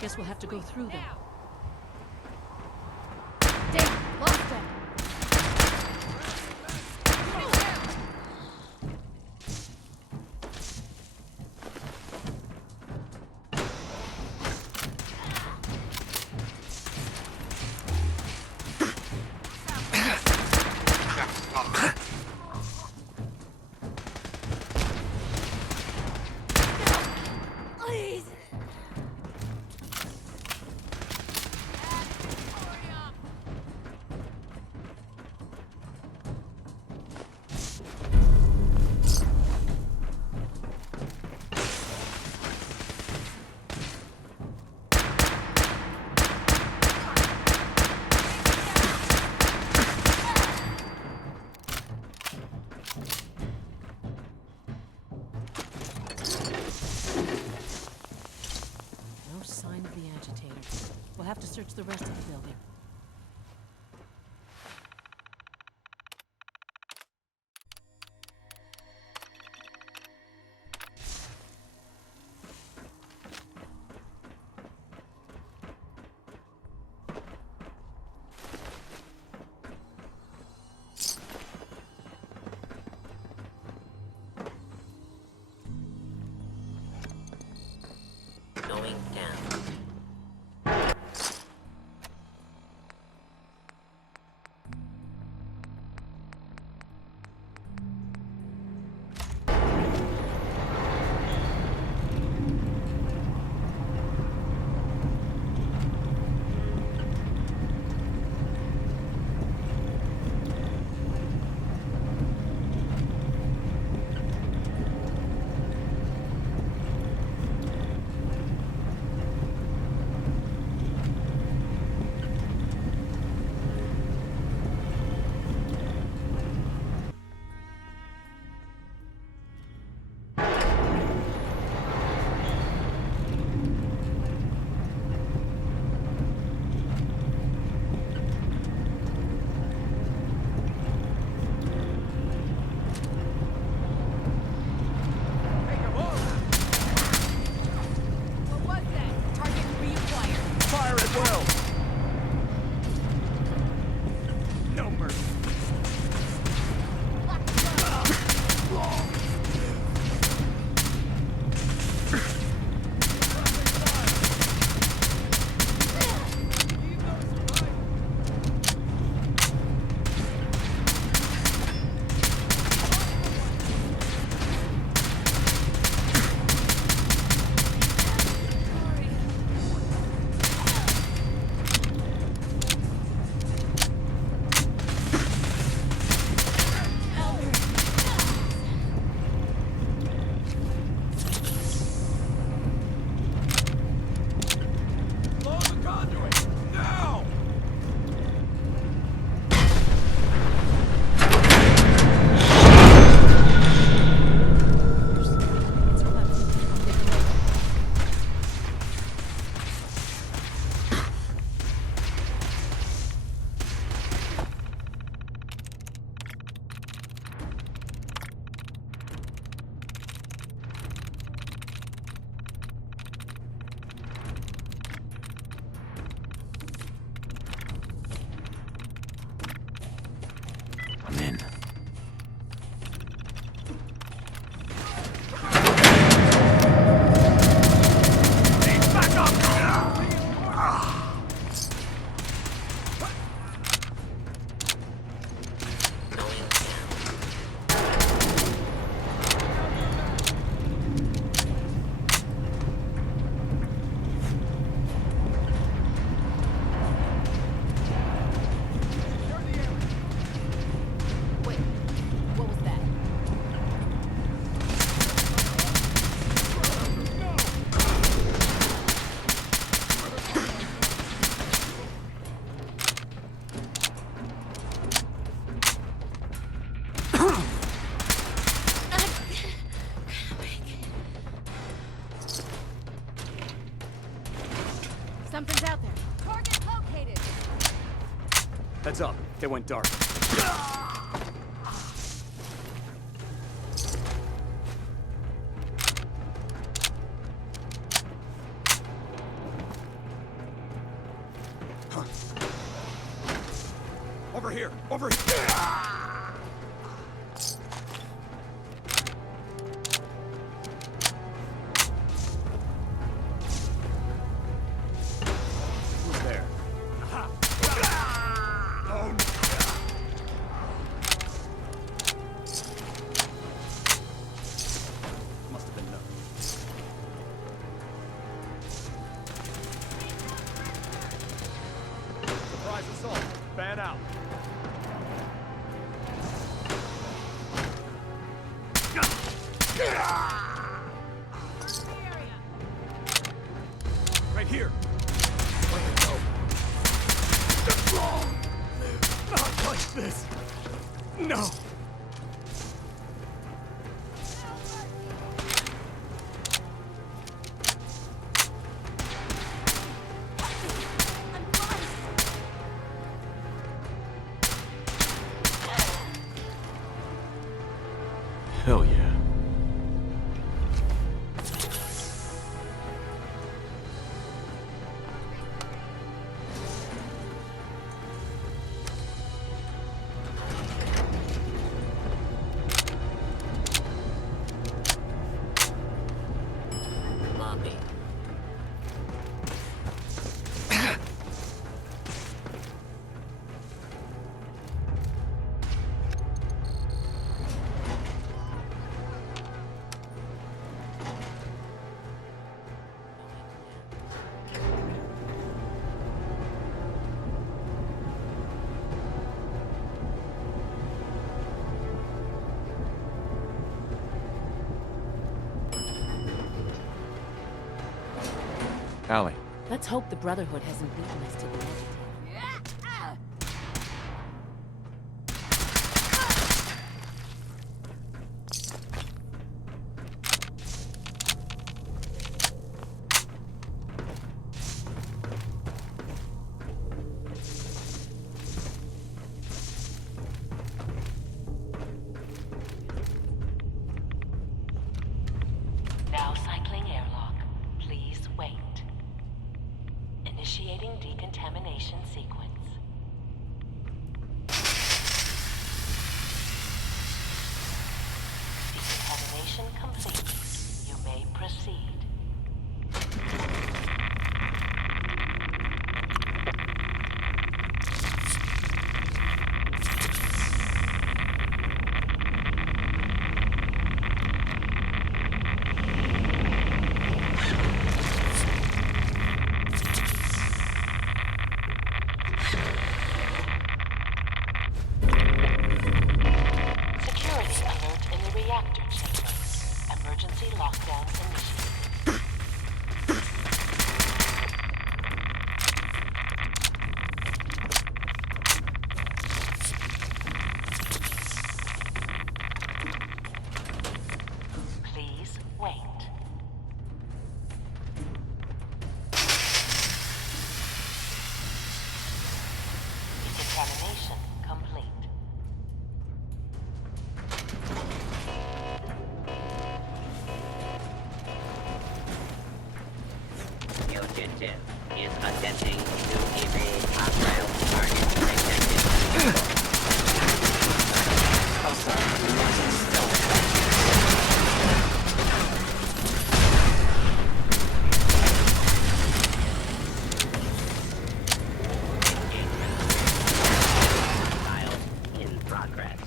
Guess we'll have to go through them. Damn, lost them. Please. No sign of the agitator. We'll have to search the rest of the building. Going down. What was that? Target reacquired. Fire at will! No mercy. Blow the conduit! Now! It's close. I'll take a look. I'm in. Back up! Going down. Wait, what was that? Something's out there. Target located. Heads up. They went dark. Over here! Over here! Who's there? Aha. Oh, no. Must have been nothing. Surprise assault. Fan out. Right here. Where to go? Not like this. No. Hell yeah. Lobby. Allie. Let's hope the Brotherhood hasn't beaten us to the agitator. Now cycling airlock. Please wait. Initiating decontamination sequence. Decontamination complete. You may proceed. Security alert in the reactor chamber. Emergency lockdown initiated. Please wait. Decontamination complete. Fugitive is attempting to evade hostile target detected. Hostile in progress.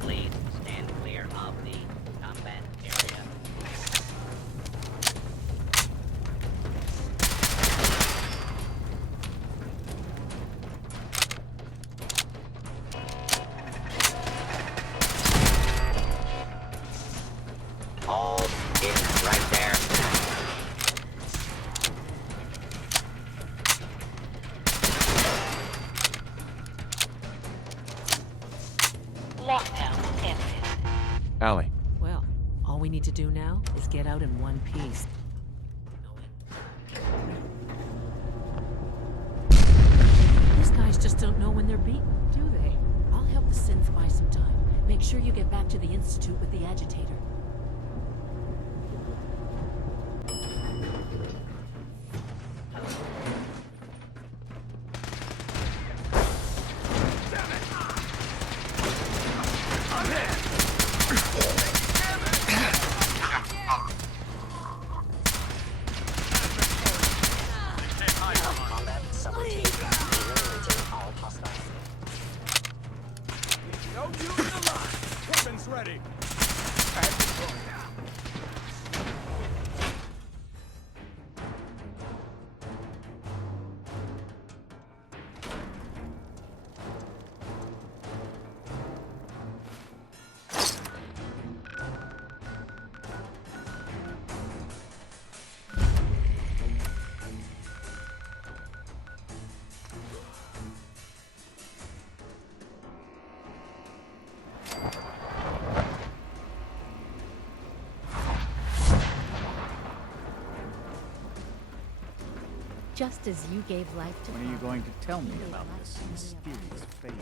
Please stand clear of the combat area. All is right there. Lockdown ended. Allie. Well, all we need to do now is get out in one piece. These guys just don't know when they're beaten, do they? I'll help the synth buy some time. Make sure you get back to the Institute with the agitator. already! Just as you gave life to When are you Father, going to tell me you gave about life this to Maria. mysterious Phase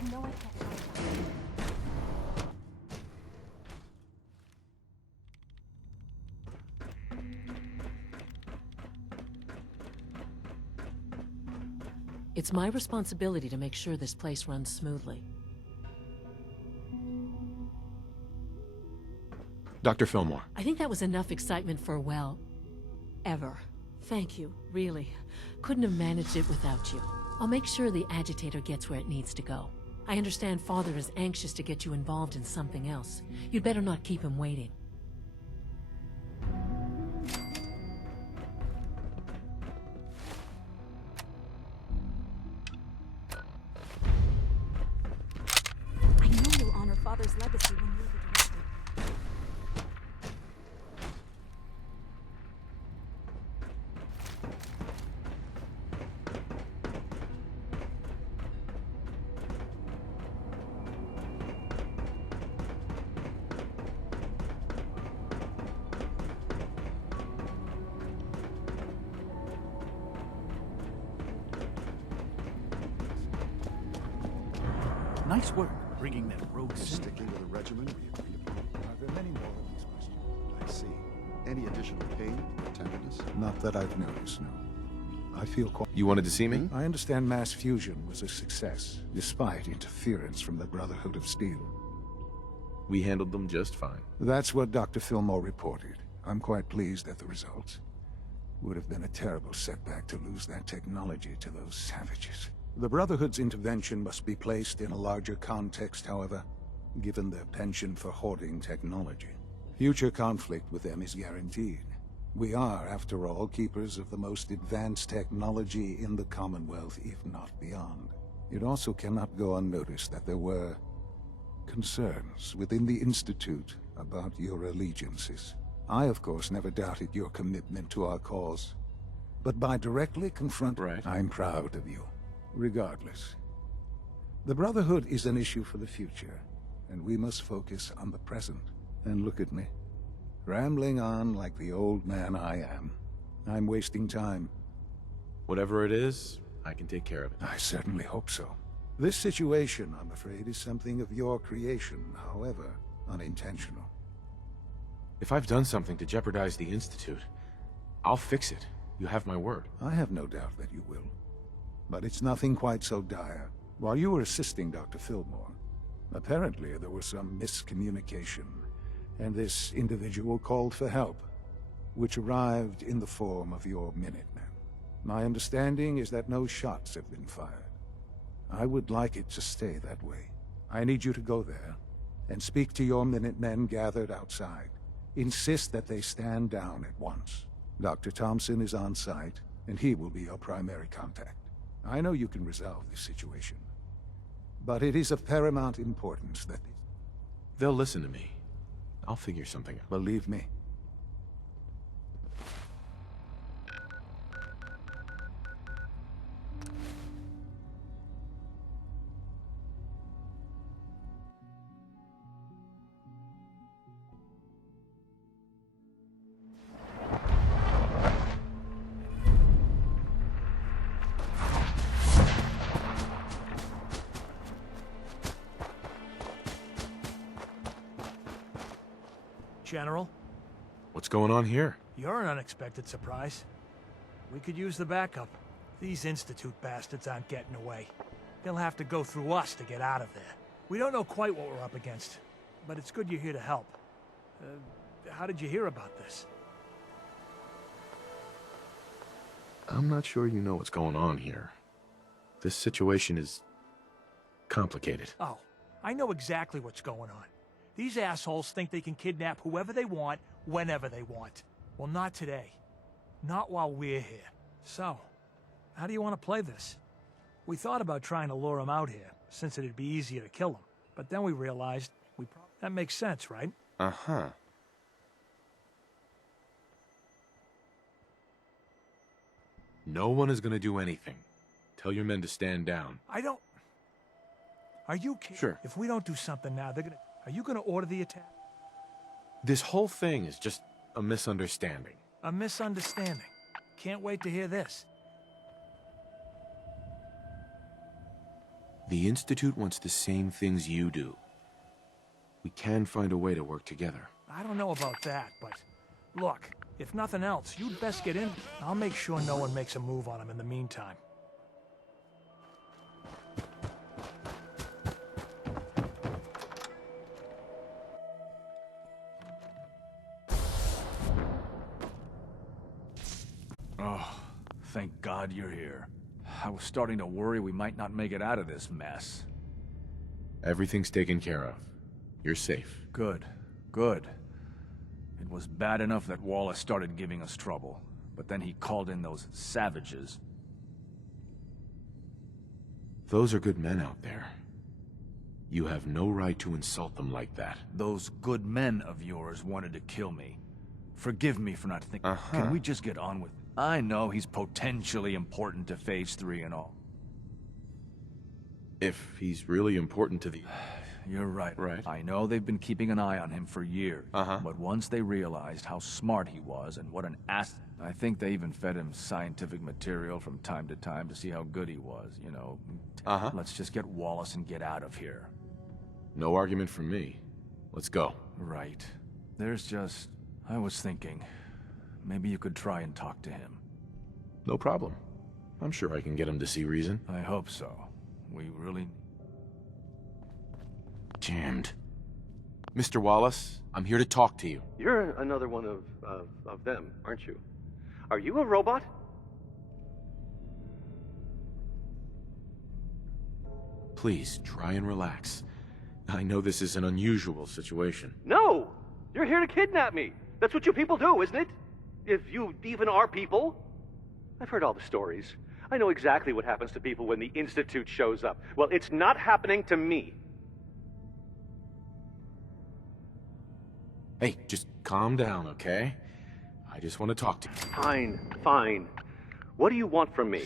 3? No, I can't talk about it. It's my responsibility to make sure this place runs smoothly. Dr. Fillmore. I think that was enough excitement for, well, ever. Thank you, really. Couldn't have managed it without you. I'll make sure the agitator gets where it needs to go. I understand Father is anxious to get you involved in something else. You'd better not keep him waiting. I know you'll honor Father's legacy when you're the director. Nice work bringing that rogue Is Synth. sticking to the regimen we agreed upon? Are there many more of these questions? I see. Any additional pain or tenderness? Not that I've noticed, no. I feel quite... You wanted to see me? I understand mass fusion was a success, despite interference from the Brotherhood of Steel. We handled them just fine. That's what Dr. Fillmore reported. I'm quite pleased at the results. Would have been a terrible setback to lose that technology to those savages. The Brotherhood's intervention must be placed in a larger context, however, given their penchant for hoarding technology. Future conflict with them is guaranteed. We are, after all, keepers of the most advanced technology in the Commonwealth, if not beyond. It also cannot go unnoticed that there were concerns within the Institute about your allegiances. I, of course, never doubted your commitment to our cause. But by directly confronting... Right. I'm proud of you. Regardless. The Brotherhood is an issue for the future, and we must focus on the present. And look at me. Rambling on like the old man I am. I'm wasting time. Whatever it is, I can take care of it. I certainly hope so. This situation, I'm afraid, is something of your creation, however unintentional. If I've done something to jeopardize the Institute, I'll fix it. You have my word. I have no doubt that you will. But it's nothing quite so dire. While you were assisting Dr. Fillmore, apparently there was some miscommunication, and this individual called for help, which arrived in the form of your Minutemen. My understanding is that no shots have been fired. I would like it to stay that way. I need you to go there and speak to your Minutemen gathered outside. Insist that they stand down at once. Dr. Thompson is on site, and he will be your primary contact. I know you can resolve this situation, but it is of paramount importance that... They'll listen to me. I'll figure something out. Believe me. General, What's going on here? you're an unexpected surprise. We could use the backup. These Institute bastards aren't getting away. They'll have to go through us to get out of there. We don't know quite what we're up against, but it's good you're here to help. How did you hear about this? I'm not sure you know what's going on here. This situation is complicated. Oh, I know exactly what's going on. These assholes think they can kidnap whoever they want, whenever they want. Well, not today. Not while we're here. So, how do you want to play this? We thought about trying to lure him out here, since it'd be easier to kill him. But then we realized that makes sense, right? Uh-huh. No one is gonna do anything. Tell your men to stand down. Are you kidding? Sure. If we don't do something now, are you gonna order the attack? This whole thing is just a misunderstanding. A misunderstanding. Can't wait to hear this. The Institute wants the same things you do. We can find a way to work together. I don't know about that, but look, if nothing else, you'd best get in. I'll make sure no one makes a move on him in the meantime. Oh, thank God you're here. I was starting to worry we might not make it out of this mess. Everything's taken care of. You're safe. Good. Good. It was bad enough that Wallace started giving us trouble, but then he called in those savages. Those are good men out there. You have no right to insult them like that. Those good men of yours wanted to kill me. Forgive me for not thinking. Can we just get on with it? I know he's potentially important to Phase 3 and all. If he's really important to the... You're right. Right. I know they've been keeping an eye on him for years. Uh-huh. But once they realized how smart he was and what an ass... I think they even fed him scientific material from time to time to see how good he was, you know. Uh-huh. Let's just get Wallace and get out of here. No argument from me. Let's go. Right. There's just... I was thinking... maybe you could try and talk to him. No problem. I'm sure I can get him to see reason. I hope so. We really... Jammed. Mr. Wallace, I'm here to talk to you. You're another one of them, aren't you? Are you a robot? Please, try and relax. I know this is an unusual situation. No! You're here to kidnap me! That's what you people do, isn't it? If you even are people. I've heard all the stories. I know exactly what happens to people when the Institute shows up. Well, it's not happening to me. Hey, just calm down, okay? I just want to talk to you. Fine, fine. What do you want from me?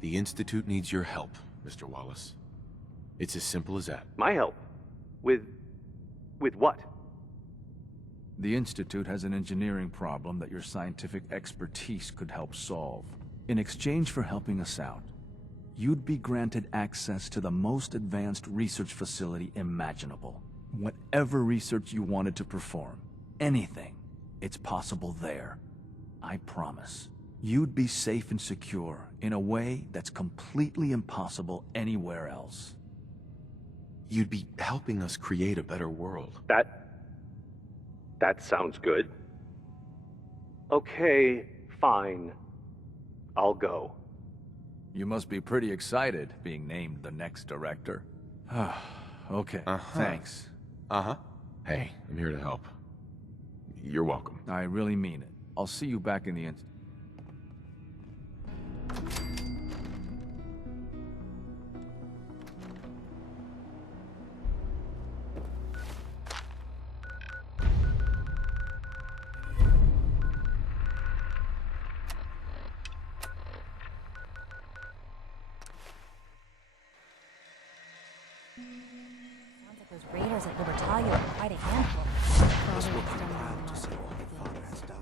The Institute needs your help, Mr. Wallace. It's as simple as that. My help? With what? The Institute has an engineering problem that your scientific expertise could help solve. In exchange for helping us out, you'd be granted access to the most advanced research facility imaginable. Whatever research you wanted to perform, anything, it's possible there. I promise. You'd be safe and secure in a way that's completely impossible anywhere else. You'd be helping us create a better world. That sounds good. Okay, fine. I'll go. You must be pretty excited being named the next director. Okay, thanks. Hey, I'm here to help. You're welcome. I really mean it. I'll see you back in the Institute. Sounds like those raiders at Libertalia are quite a handful. This will be proud to see all your father has done.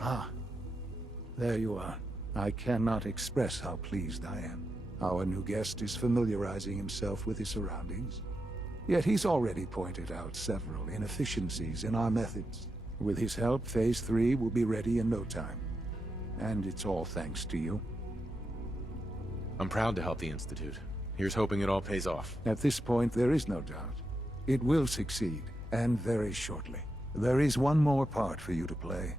Ah, there you are. I cannot express how pleased I am. Our new guest is familiarizing himself with his surroundings. Yet he's already pointed out several inefficiencies in our methods. With his help, Phase 3 will be ready in no time. And it's all thanks to you. I'm proud to help the Institute. Here's hoping it all pays off. At this point, there is no doubt. It will succeed, and very shortly. There is one more part for you to play.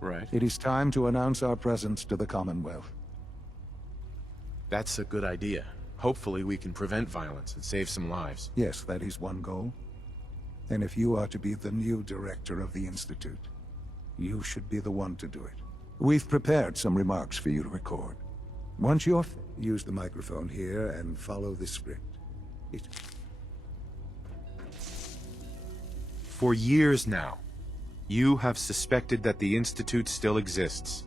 Right. It is time to announce our presence to the Commonwealth. That's a good idea. Hopefully we can prevent violence and save some lives. Yes, that is one goal. And if you are to be the new director of the Institute, you should be the one to do it. We've prepared some remarks for you to record. Once you're use the microphone here and follow the script. For years now, you have suspected that the Institute still exists.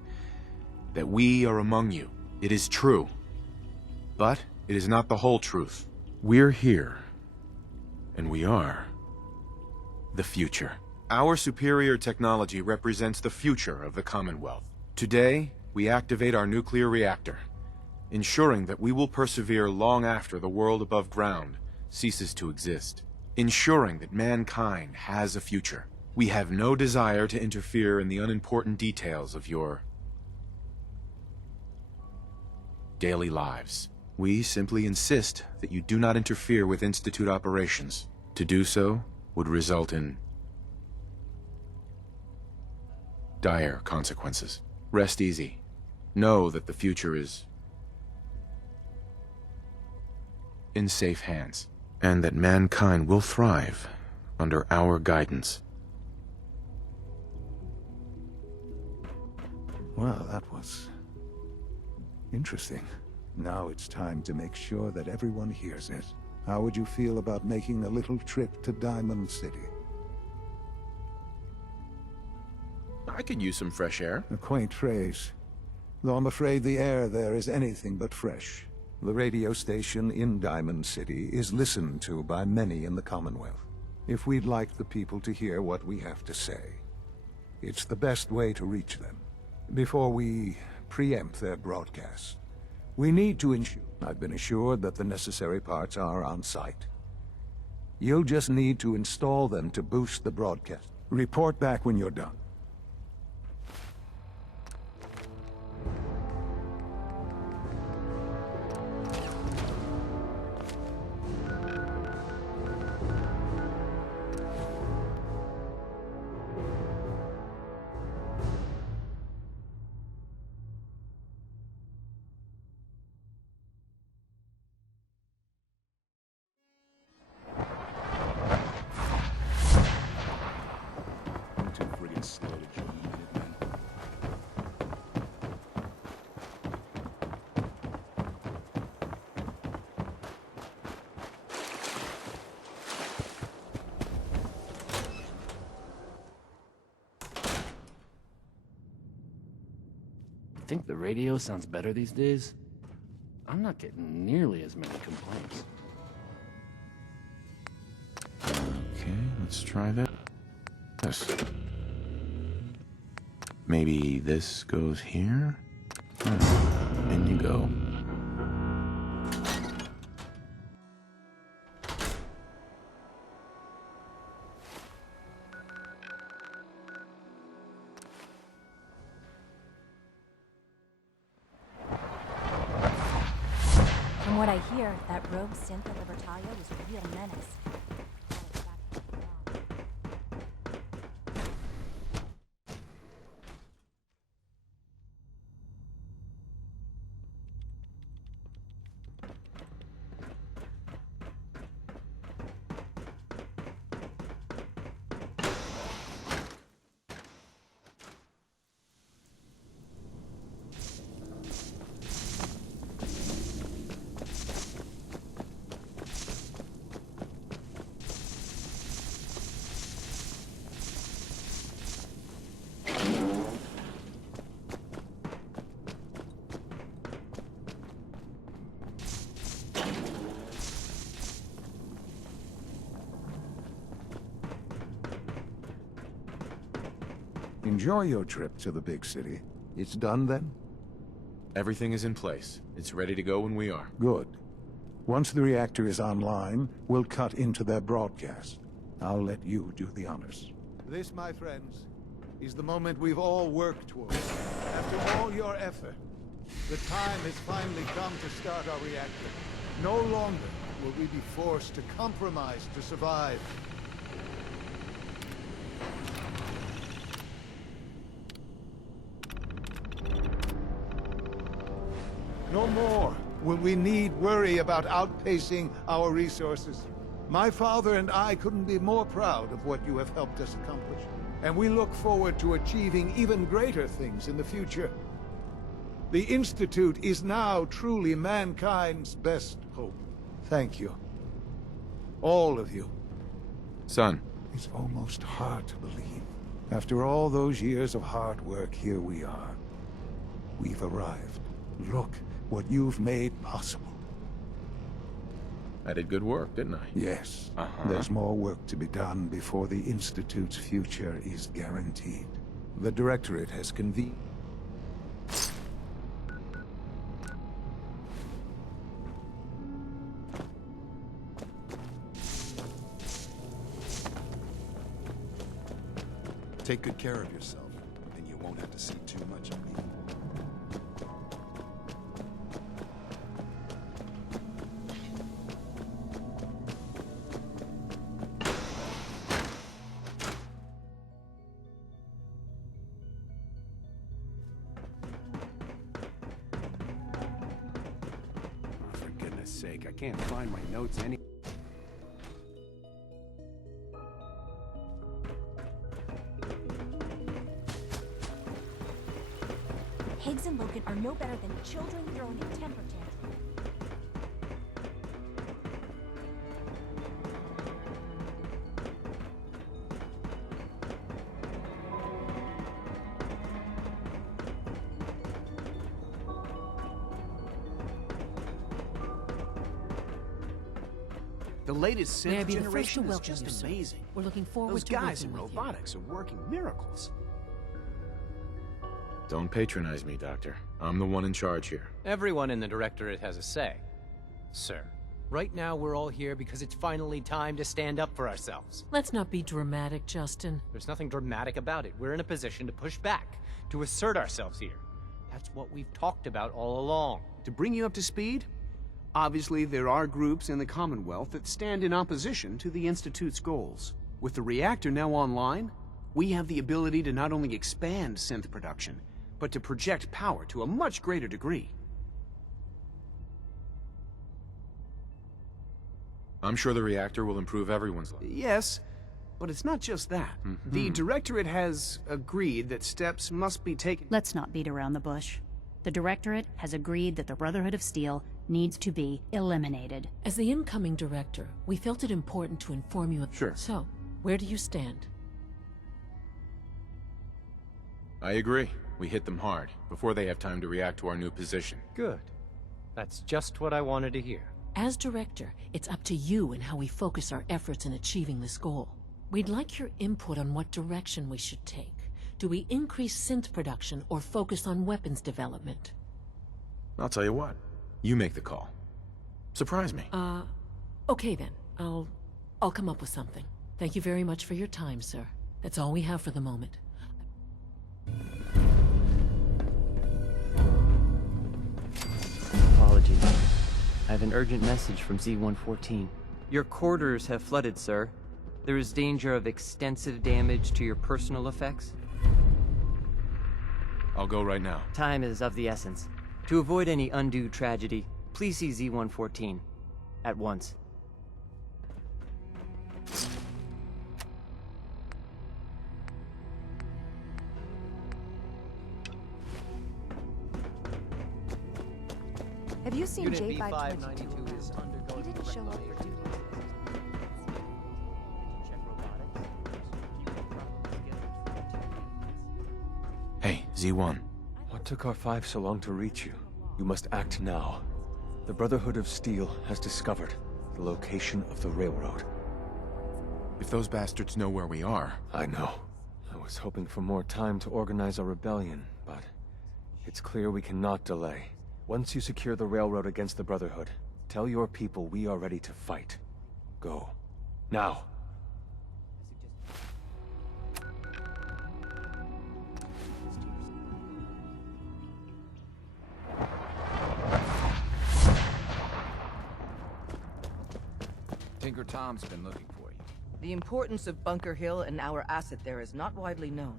That we are among you. It is true. But it is not the whole truth. We're here. And we are the future. Our superior technology represents the future of the Commonwealth. Today, we activate our nuclear reactor, ensuring that we will persevere long after the world above ground ceases to exist. Ensuring that mankind has a future. We have no desire to interfere in the unimportant details of your daily lives. We simply insist that you do not interfere with Institute operations. To do so would result in dire consequences. Rest easy. Know that the future is in safe hands, and that mankind will thrive under our guidance. Well, that was interesting. Now it's time to make sure that everyone hears it. How would you feel about making a little trip to Diamond City? I could use some fresh air. A quaint phrase, though I'm afraid the air there is anything but fresh. The radio station in Diamond City is listened to by many in the Commonwealth. If we'd like the people to hear what we have to say, it's the best way to reach them. Before we preempt their broadcasts, we need to ensure... I've been assured that the necessary parts are on site. You'll just need to install them to boost the broadcast. Report back when you're done. Think the radio sounds better these days? I'm not getting nearly as many complaints. Okay, let's try that. This. Maybe this goes here? In you go. From what I hear, that rogue synth at Libertalia was a real menace. Enjoy your trip to the big city. It's done then? Everything is in place. It's ready to go when we are. Good. Once the reactor is online, we'll cut into their broadcast. I'll let you do the honors. This, my friends, is the moment we've all worked towards. After all your effort, the time has finally come to start our reactor. No longer will we be forced to compromise to survive. No more will we need worry about outpacing our resources. My father and I couldn't be more proud of what you have helped us accomplish, and we look forward to achieving even greater things in the future. The Institute is now truly mankind's best hope. Thank you. All of you. Son. It's almost hard to believe. After all those years of hard work, here we are. We've arrived. Look what you've made possible. I did good work, didn't I? Yes. There's more work to be done before the Institute's future is guaranteed. The Directorate has convened. Take good care of yourself, and you won't have to see too much of me. Oh, for goodness sake, I can't find my notes any... Higgs and Logan are no better than children throwing a temper tantrum. The latest May I synth be the first to generation is welcome just you, sir. amazing. We're looking forward Those to guys working in with you. robotics are working miracles. Don't patronize me, Doctor. I'm the one in charge here. Everyone in the Directorate has a say, sir. Right now, we're all here because it's finally time to stand up for ourselves. Let's not be dramatic, Justin. There's nothing dramatic about it. We're in a position to push back, to assert ourselves here. That's what we've talked about all along. To bring you up to speed, obviously there are groups in the Commonwealth that stand in opposition to the Institute's goals. With the reactor now online, we have the ability to not only expand synth production, but to project power to a much greater degree. I'm sure the reactor will improve everyone's life. Yes, but it's not just that. The Directorate has agreed that steps must be taken... Let's not beat around the bush. The Directorate has agreed that the Brotherhood of Steel needs to be eliminated. As the incoming director, we felt it important to inform you of... Sure. So, where do you stand? I agree. We hit them hard, before they have time to react to our new position. Good. That's just what I wanted to hear. As director, it's up to you and how we focus our efforts in achieving this goal. We'd like your input on what direction we should take. Do we increase synth production or focus on weapons development? I'll tell you what. You make the call. Surprise me. Okay then. I'll come up with something. Thank you very much for your time, sir. That's all we have for the moment. Apologies. I have an urgent message from Z-114. Your quarters have flooded, sir. There is danger of extensive damage to your personal effects. I'll go right now. Time is of the essence. To avoid any undue tragedy, please see Z-114. At once. Have you seen Unit J522? B592 is undergoing He didn't show up for duty. Hey, Z1. What took R5 so long to reach you? You must act now. The Brotherhood of Steel has discovered the location of the railroad. If those bastards know where we are... I know. I was hoping for more time to organize a rebellion, but it's clear we cannot delay. Once you secure the railroad against the Brotherhood, tell your people we are ready to fight. Go. Now. Tinker Tom's been looking for you. The importance of Bunker Hill and our asset there is not widely known.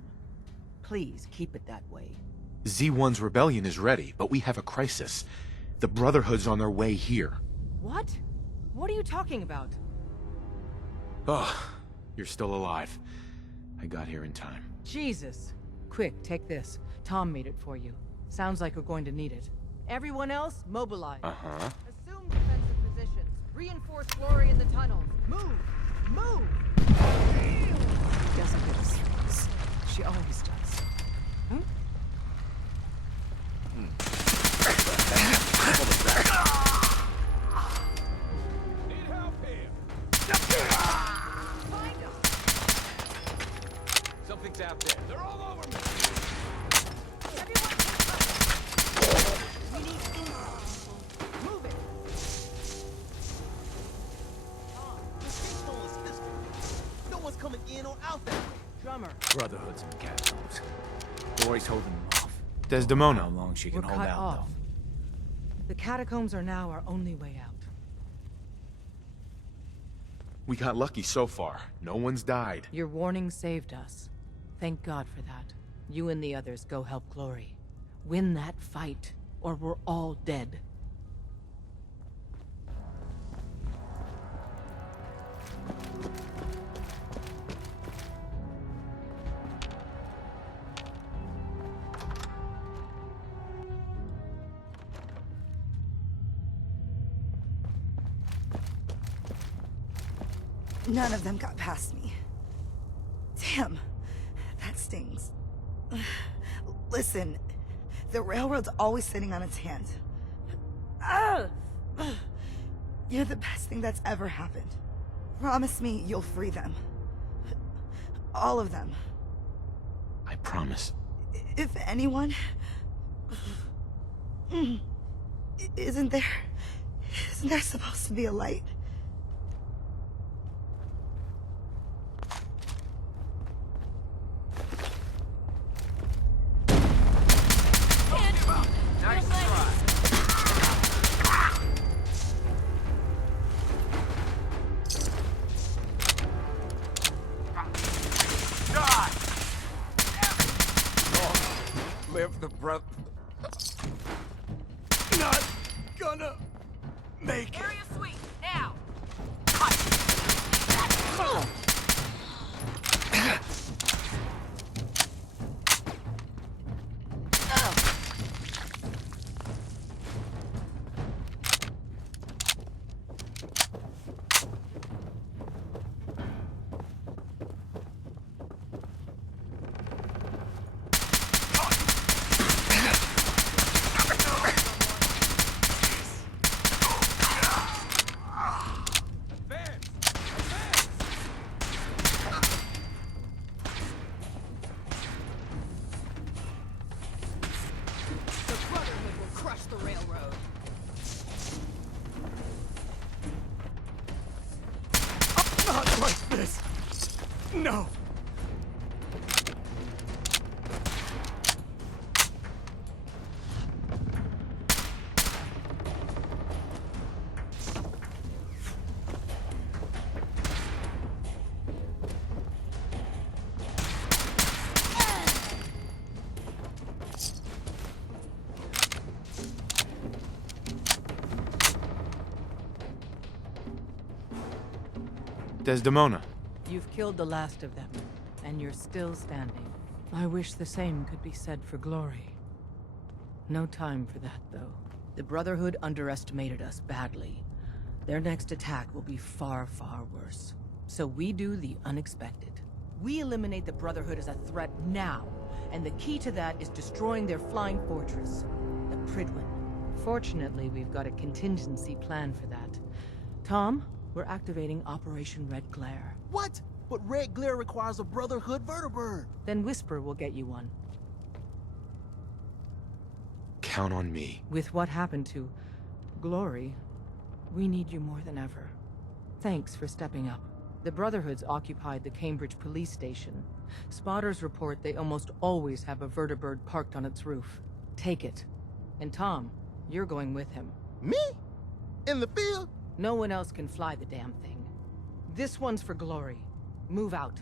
Please keep it that way. Z1's rebellion is ready, but we have a crisis. The Brotherhood's on their way here. What? What are you talking about? Oh, you're still alive. I got here in time. Jesus. Quick, take this. Tom made it for you. Sounds like we're going to need it. Everyone else, mobilize. Uh-huh. Assume defensive positions. Reinforce Glory in the tunnels. Move! Move! Jessica just... She always does. Need help here. Find us! Something's out there. They're all over me. Everyone we need move it! No one's coming in or out that way. Drummer. Brotherhood's in the catacombs. Glory's holding them off. Desdemona. How long she can We're hold cut out, off. The catacombs are now our only way out. We got lucky so far. No one's died. Your warning saved us. Thank God for that. You and the others go help Glory. Win that fight, or we're all dead. None of them got past me. Damn, that stings. Listen, the railroad's always sitting on its hands. You're the best thing that's ever happened. Promise me you'll free them. All of them. I promise. If anyone... Isn't there supposed to be a light? Live the breath. Not gonna make it. Area sweep, now! No! Desdemona. You've killed the last of them, and you're still standing. I wish the same could be said for Glory. No time for that, though. The Brotherhood underestimated us badly. Their next attack will be far, far worse. So we do the unexpected. We eliminate the Brotherhood as a threat now, and the key to that is destroying their flying fortress, the Prydwen. Fortunately, we've got a contingency plan for that. Tom, we're activating Operation Red Glare. What? But Red Glare requires a Brotherhood vertibird. Then Whisper will get you one. Count on me. With what happened to Glory, we need you more than ever. Thanks for stepping up. The Brotherhood's occupied the Cambridge police station. Spotters report they almost always have a vertibird parked on its roof. Take it. And Tom, you're going with him. Me? In the field? No one else can fly the damn thing. This one's for Glory. Move out.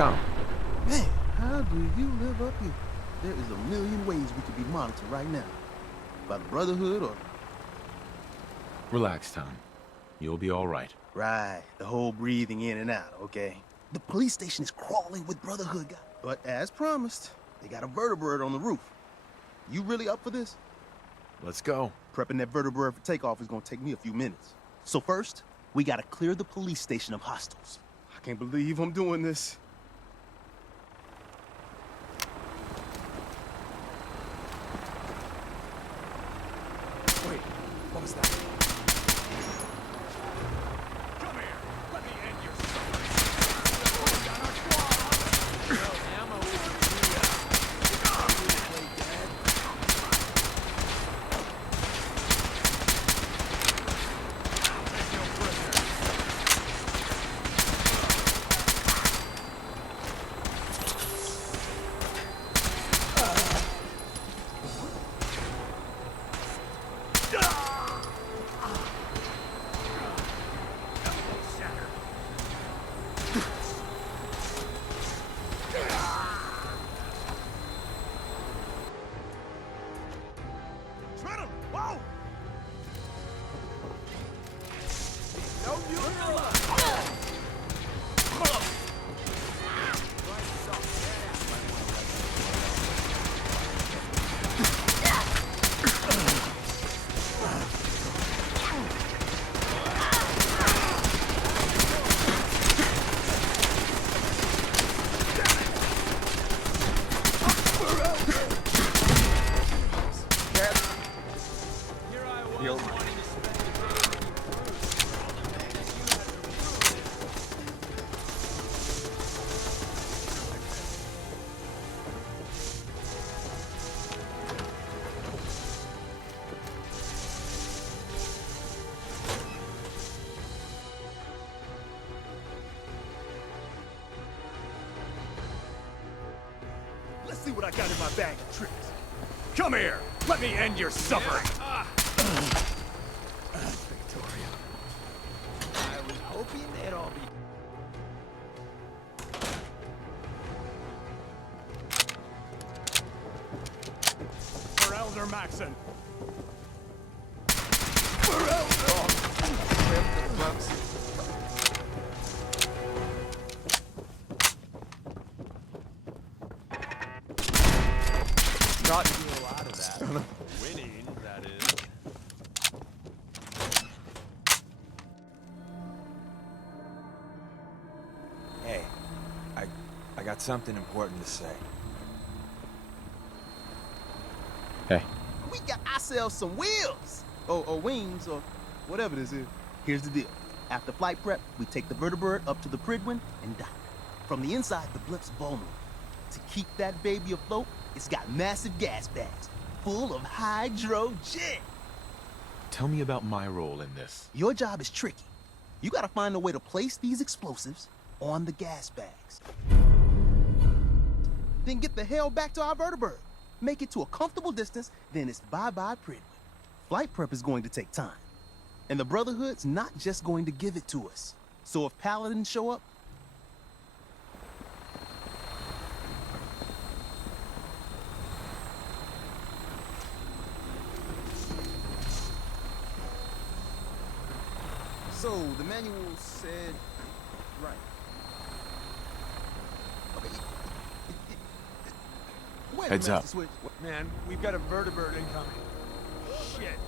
Tom. Man, how do you live up here? There is a million ways we could be monitored right now. By the Brotherhood or... Relax, Tom. You'll be all right. Right, the whole breathing in and out, okay? The police station is crawling with Brotherhood guys. But as promised, they got a vertibird on the roof. You really up for this? Let's go. Prepping that vertibird for takeoff is gonna take me a few minutes. So first, we gotta clear the police station of hostiles. I can't believe I'm doing this. Wait, what was that? Come here. Let me end your Let's see what I got in my bag of tricks. Come here. Let me end your suffering. Victoria. I was hoping they'd all be... For Elder Maxson. For Elder... Not doing a lot of that. Winning, that is. Hey, I got something important to say. Hey. We got ourselves some wheels! Or wings, or whatever this is. Here's the deal. After flight prep, we take the vertibird up to the Prydwen and dock. From the inside, the blip's vulnerable. To keep that baby afloat, it's got massive gas bags, full of hydrogen. Tell me about my role in this. Your job is tricky. You gotta find a way to place these explosives on the gas bags. Then get the hell back to our vertibird. Make it to a comfortable distance, then it's bye-bye Prydwen. Flight prep is going to take time. And the Brotherhood's not just going to give it to us. So if Paladins show up, so the manual said, right. Okay. Wait a Heads minute, up. Switch. Man, we've got a vertibird incoming. Shit.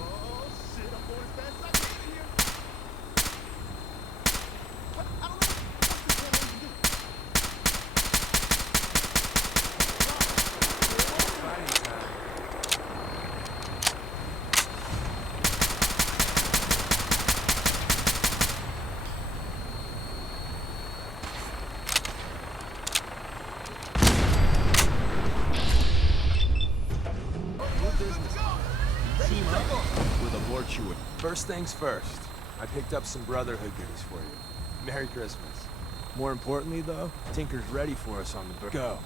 Oh, shit, I'm going as fast as I can here. What? I don't know what this one can do. Fighting time. Team up with a more chewing. First things first, I picked up some Brotherhood goodies for you. Merry Christmas. More importantly, though, Tinker's ready for us on the go.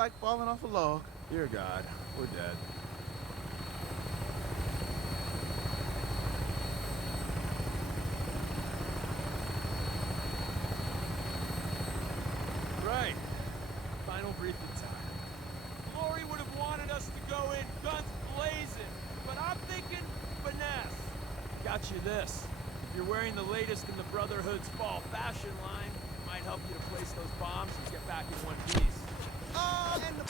like falling off a log. Dear God, we're dead. Right. Final briefing time. Glory would have wanted us to go in guns blazing, but I'm thinking finesse. Got you this. If you're wearing the latest in the Brotherhood's fall fashion line, it might help you to place those bombs and get back in one piece. And the...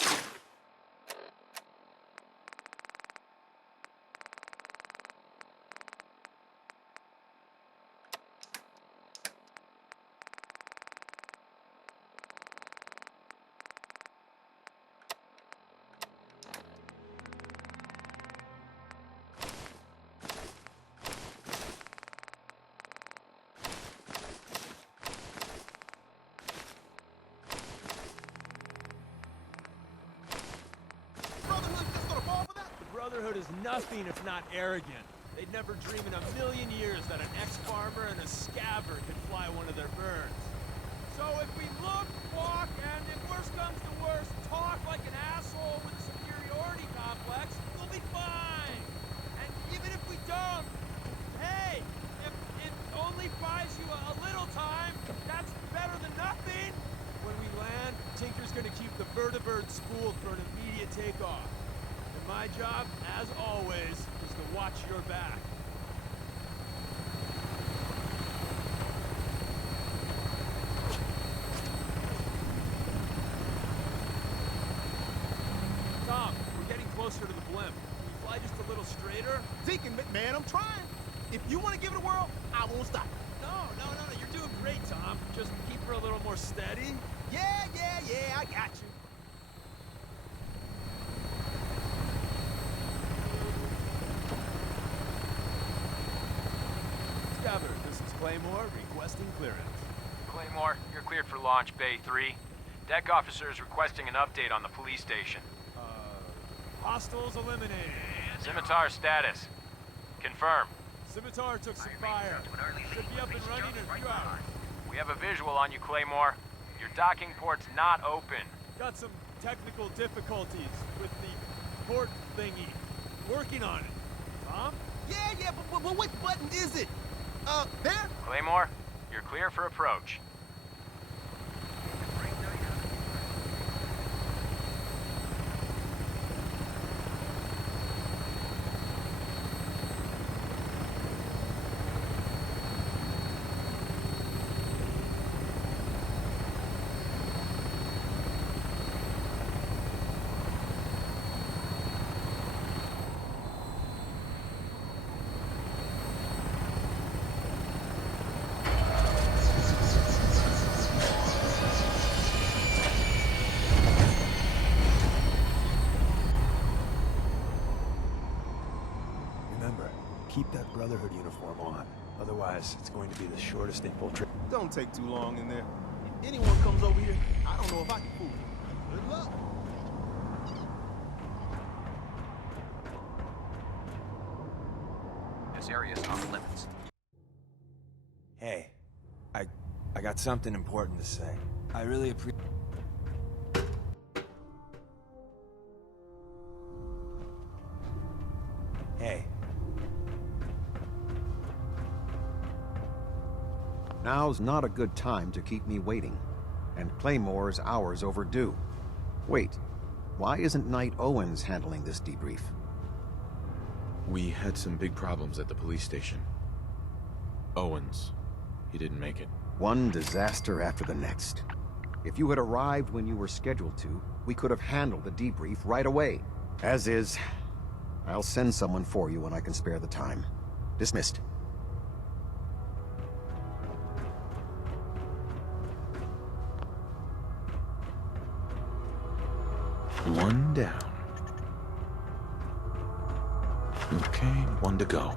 Brotherhood is nothing if not arrogant. They'd never dream in a million years that an ex-farmer and a scabber could fly one of their birds. So if we look, walk, and if worse comes to worse, talk like an asshole with a superiority complex, we'll be fine. And even if we don't, hey, if it only buys you a little time, that's better than nothing. When we land, Tinker's gonna keep the vertibird spooled for an immediate takeoff. My job, as always, is to watch your back. Tom, we're getting closer to the blimp. Can you fly just a little straighter? Deacon, man, I'm trying. If you want to give it a whirl, I won't stop. No, you're doing great, Tom. Just keep her a little more steady. Yeah, I got you. This is Claymore requesting clearance. Claymore, you're cleared for launch Bay 3. Deck officer is requesting an update on the police station. Hostiles eliminated. Scimitar status. Confirm. Scimitar took some fire. Should be up and running in a few hours. We have a visual on you, Claymore. Your docking port's not open. Got some technical difficulties with the port thingy. Working on it. Tom? Yeah, but which button is it? There? Claymore, you're clear for approach. Keep that Brotherhood uniform on. Otherwise, it's going to be the shortest infiltration. Don't take too long in there. If anyone comes over here, I don't know if I can fool them. Good luck. This area is off limits. Hey, I got something important to say. I really appreciate... Hey. Now's not a good time to keep me waiting, and Claymore's hours overdue. Wait, why isn't Knight Owens handling this debrief? We had some big problems at the police station. Owens, he didn't make it. One disaster after the next. If you had arrived when you were scheduled to, we could have handled the debrief right away. As is, I'll send someone for you when I can spare the time. Dismissed. One down. Okay, one to go.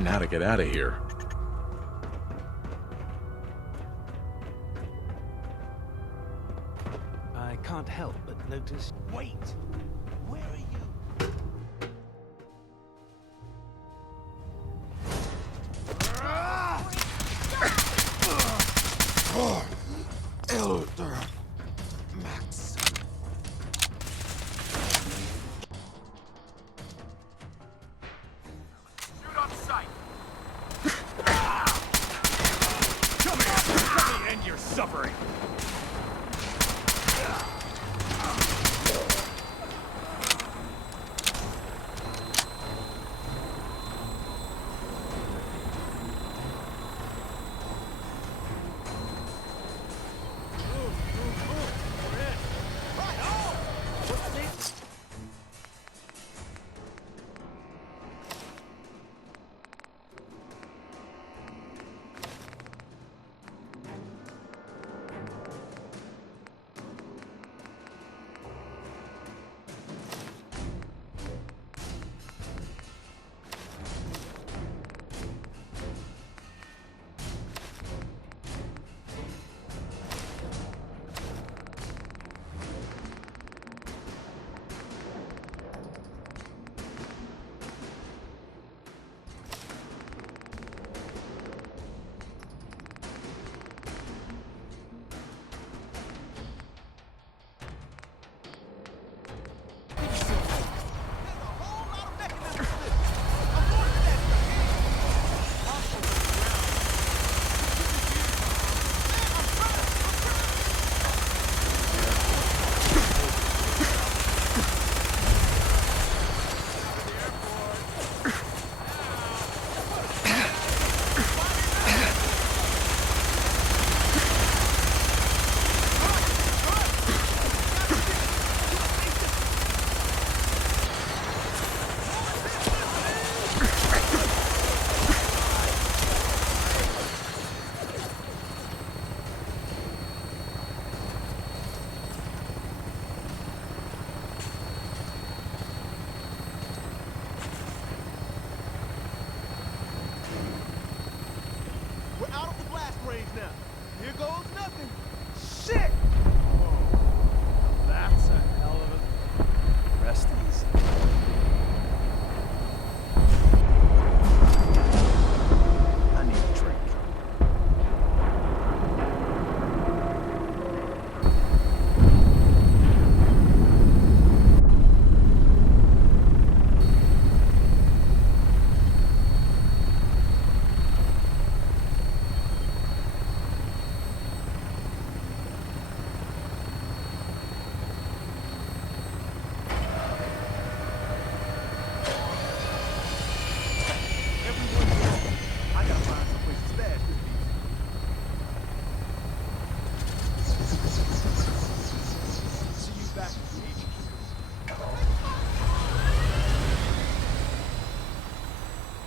Now to get out of here. I can't help but notice... Wait! Where are you?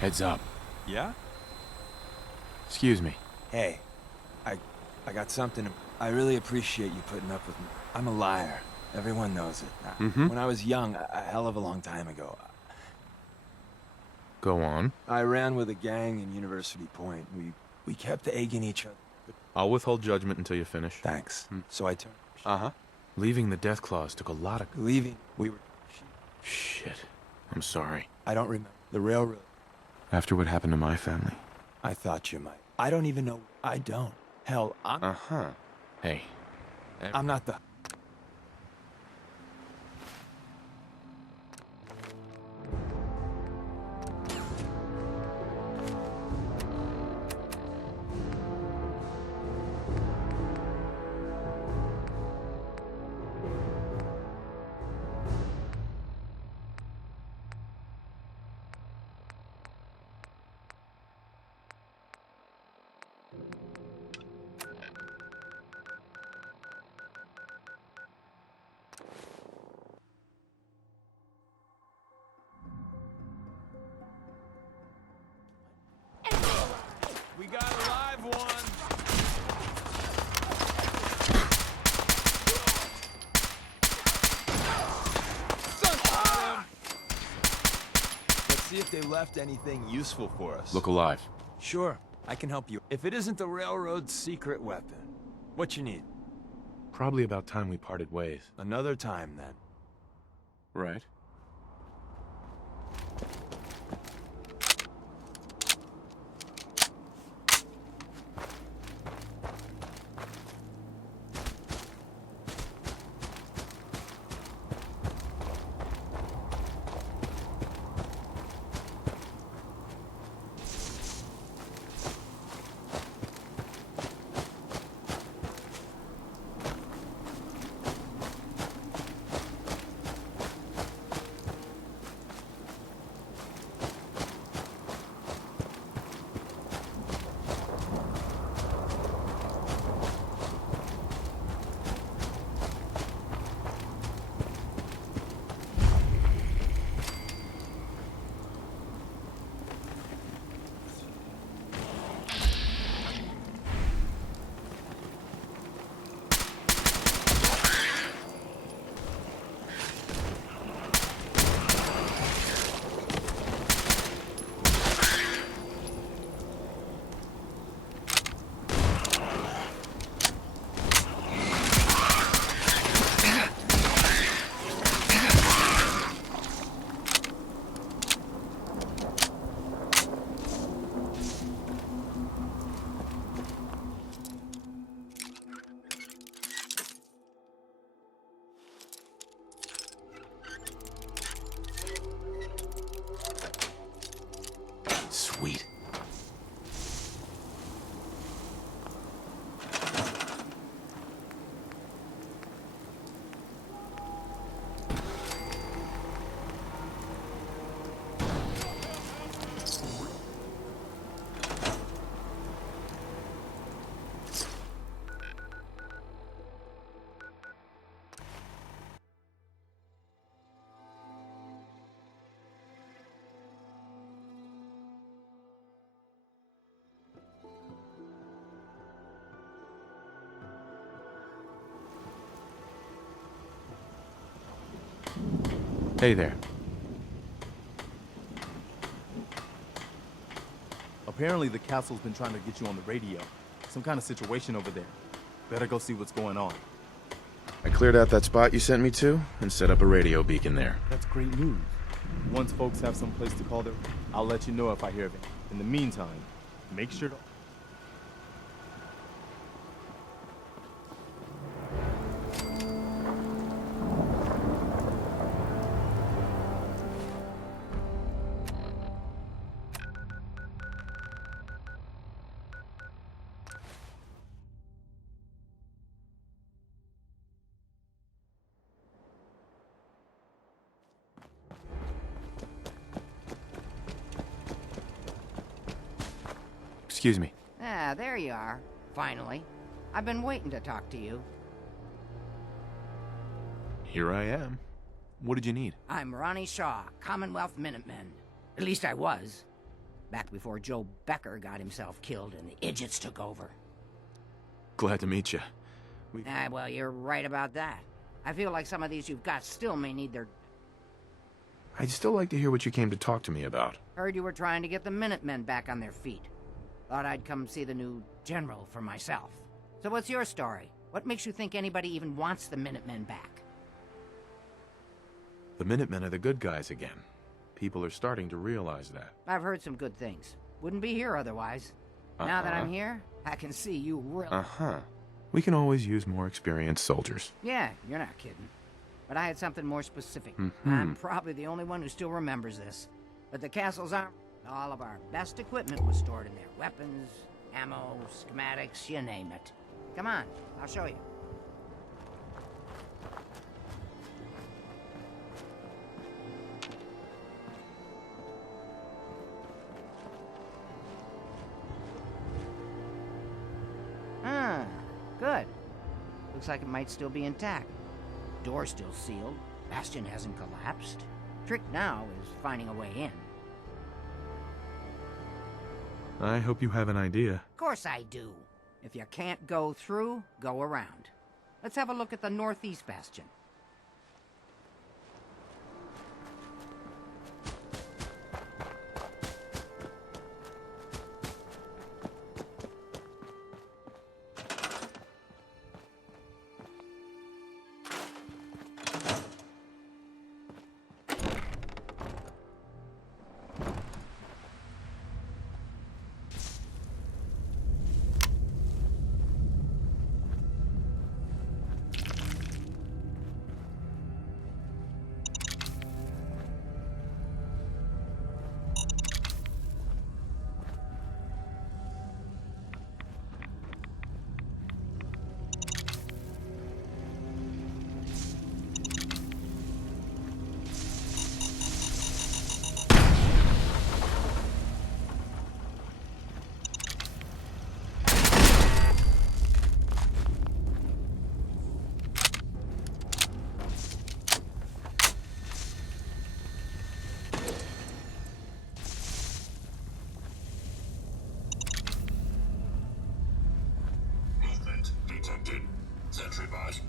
Heads up. Yeah? Excuse me. Hey, I got something. I really appreciate you putting up with me. I'm a liar. Everyone knows it. Mhm. When I was young, a hell of a long time ago, Go on. I ran with a gang in University Point. We kept egging each other. I'll withhold judgment until you finish. Thanks. So I turned. Uh-huh. Leaving the Death Claws took a lot of... Leaving, we were... Shit. I'm sorry. I don't remember. The railroad. After what happened to my family. I thought you might. I don't even know. I don't. Hell, I'm... Uh-huh. Hey. I'm not the... We got a live one! Let's see if they left anything useful for us. Look alive. Sure, I can help you. If it isn't the railroad's secret weapon, what you need? Probably about time we parted ways. Another time, then. Right. Sweet. Hey there. Apparently the castle's been trying to get you on the radio. Some kind of situation over there. Better go see what's going on. I cleared out that spot you sent me to and set up a radio beacon there. That's great news. Once folks have some place to call their... I'll let you know if I hear of it. In the meantime, make sure to... Excuse me. Ah, there you are. Finally. I've been waiting to talk to you. Here I am. What did you need? I'm Ronnie Shaw, Commonwealth Minutemen. At least I was. Back before Joe Becker got himself killed and the idiots took over. Glad to meet you. Well, you're right about that. I feel like some of these you've got still may need their... I'd still like to hear what you came to talk to me about. Heard you were trying to get the Minutemen back on their feet. Thought I'd come see the new general for myself. So what's your story? What makes you think anybody even wants the Minutemen back? The Minutemen are the good guys again. People are starting to realize that. I've heard some good things. Wouldn't be here otherwise. Now that I'm here, I can see you really... We can always use more experienced soldiers. Yeah, you're not kidding. But I had something more specific. I'm probably the only one who still remembers this. But the castle's arm, all of our best equipment was stored in there. Weapons, ammo, schematics, you name it. Come on, I'll show you. Good. Looks like it might still be intact. Door's still sealed. Bastion hasn't collapsed. Trick now is finding a way in. I hope you have an idea. Of course I do. If you can't go through, go around. Let's have a look at the northeast bastion. Detected. Sentry bot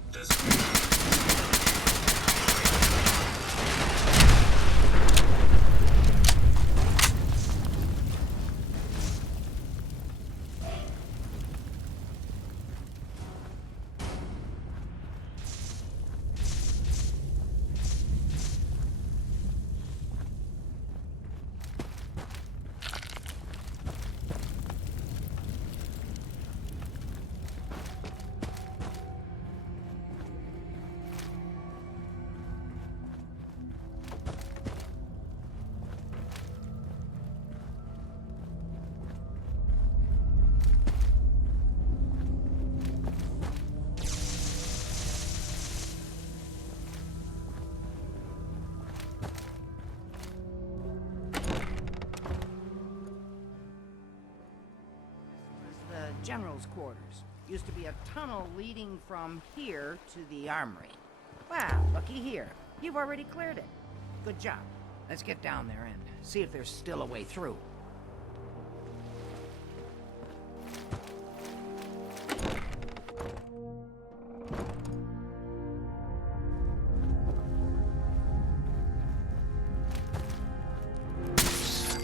General's quarters. Used to be a tunnel leading from here to the armory. Wow, looky here. You've already cleared it. Good job. Let's get down there and see if there's still a way through.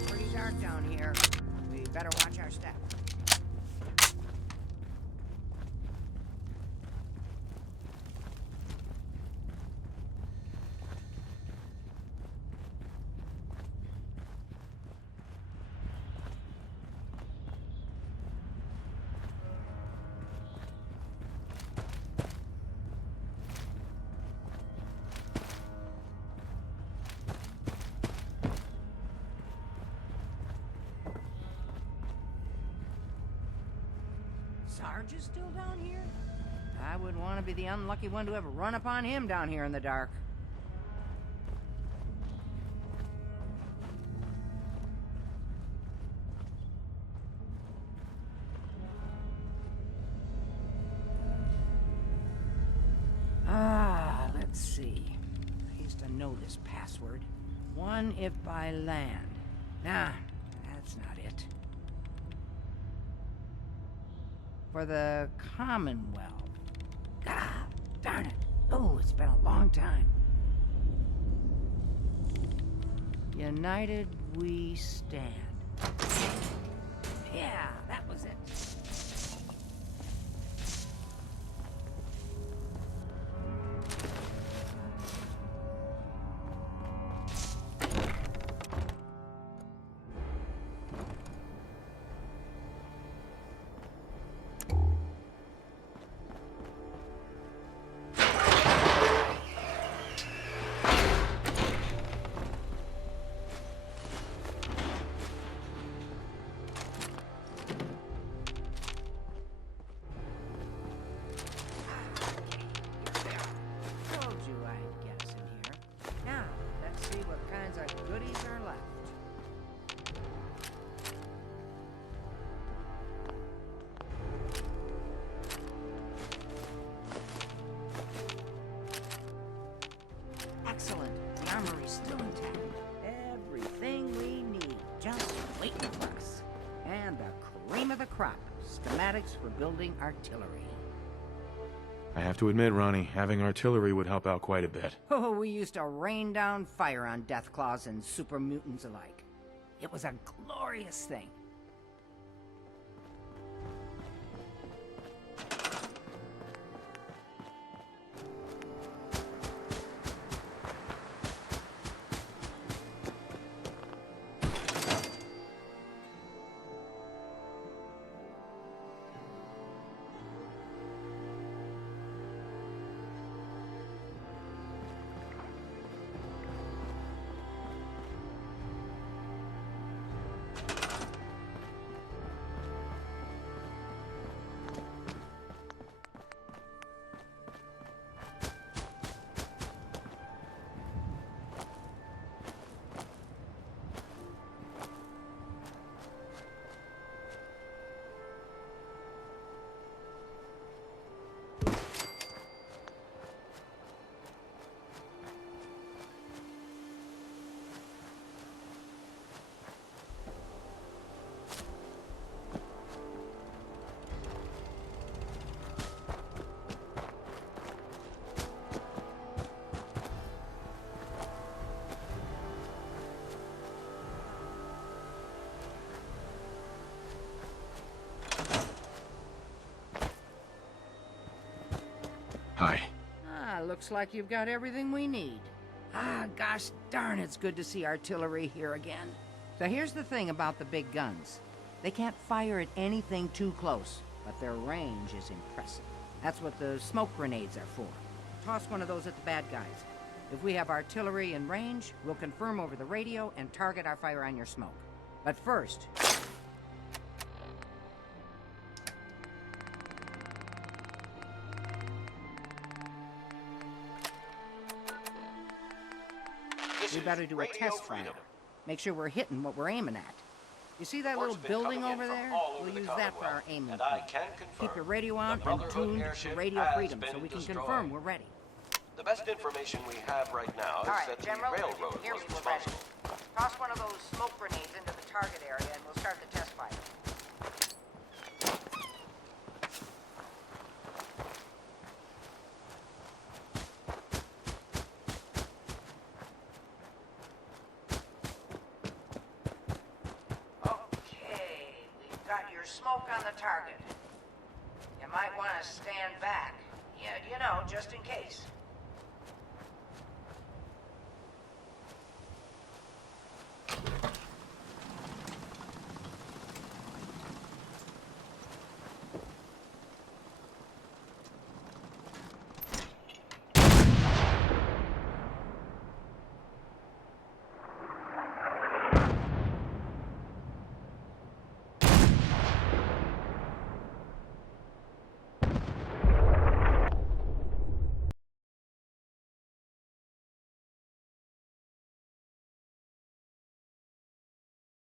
Pretty dark down here. We better watch our step. Sarge is still down here? I wouldn't want to be the unlucky one to ever run upon him down here in the dark. Let's see. I used to know this password. One if by land. Nah, that's not it. For the Commonwealth. God darn it. Oh, it's been a long time. United we stand. Yeah, that was it. Excellent. The armory's still intact. Everything we need, just waiting for us. And the cream of the crop, schematics for building artillery. I have to admit, Ronnie, having artillery would help out quite a bit. Oh, we used to rain down fire on Deathclaws and super mutants alike. It was a glorious thing. Hi. Looks like you've got everything we need. Gosh darn, it's good to see artillery here again. So here's the thing about the big guns. They can't fire at anything too close, but their range is impressive. That's what the smoke grenades are for. Toss one of those at the bad guys. If we have artillery in range, we'll confirm over the radio and target our fire on your smoke. But first... we better do a test fire. Make sure we're hitting what we're aiming at. You see that little building over there? We'll use that for our aiming point. Keep your radio on and tuned to Radio Freedom so we can confirm we're ready. The best information we have right now is that the railroad was responsible. Toss one of those smoke grenades into the target area and we'll start the test fire. Smoke on the target. You might want to stand back. Yeah, you know, just in case.